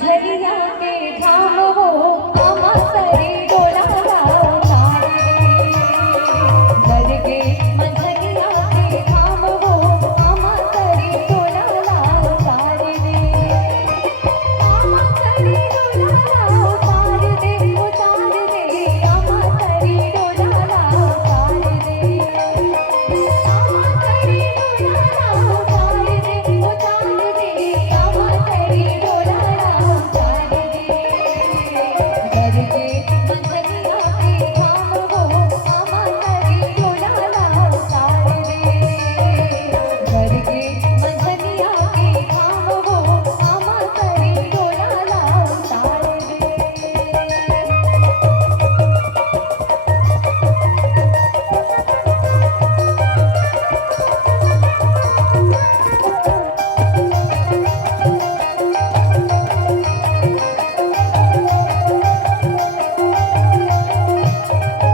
मंझरिया के धाम हो आमा करे डोला तारे दरगे मंझरिया के धाम हो आमा करे डोला तारे आमा करे डोला तारे दे उतार दे आमा करे डोला तारे आमा करे डोला तारे दे उतार दे आमा करे डोला तारे दरगे मंझरिया के धाम हो आमा करे डोला तारे दरगे मंझरिया के धाम हो आमा करे डोला तारे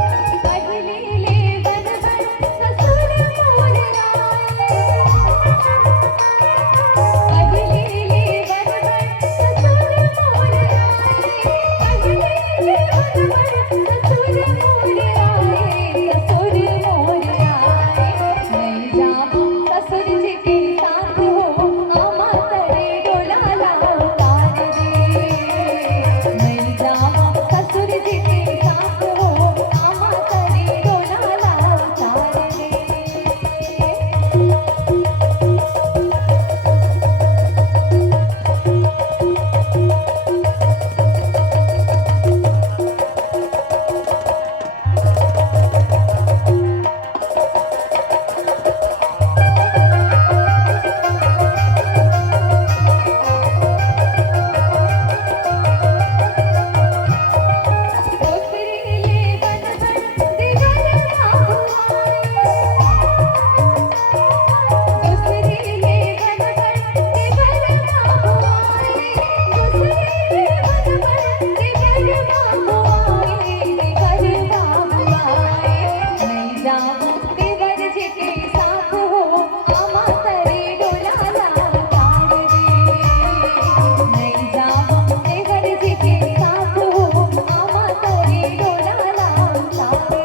अगलेले बनबन ससुर मोर अगलेले बनबन ससुर मोर अगलेले बनबन ससुर मोर ससुर मोर नहीं जाऊं ससुर जी के साथ हो आमा करे डोला तारे नहीं जाऊं ससुर जी के साथ हो आमा करे डोला तारे उतरेले बनबन दिवर दूसरेले बनबन दिवर दूसरेले बनबन दिवर नहीं जाऊं दिवर जी के साथ हो आमा करे डोला तारे नहीं जाऊं दिवर जी के साथ हो आमा करे डोला तारे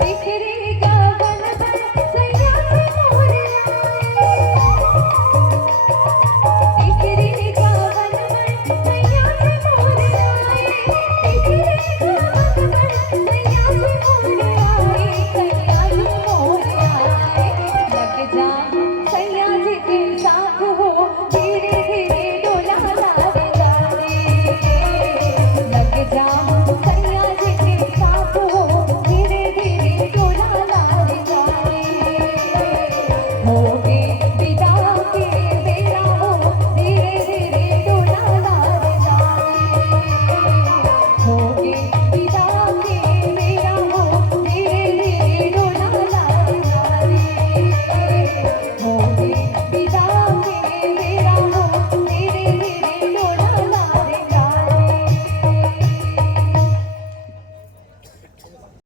बिखरेगा बनबन सैया से मोर बिखरेगा बनबन सैया से मोर बिखरेगा बनबन सैया से मोर सैया से मोर लग जा सैया जी के साथ हो धीरे धीरे डोला तारे लग जा सैया जी के साथ हो धीरे धीरे डोला तारे हो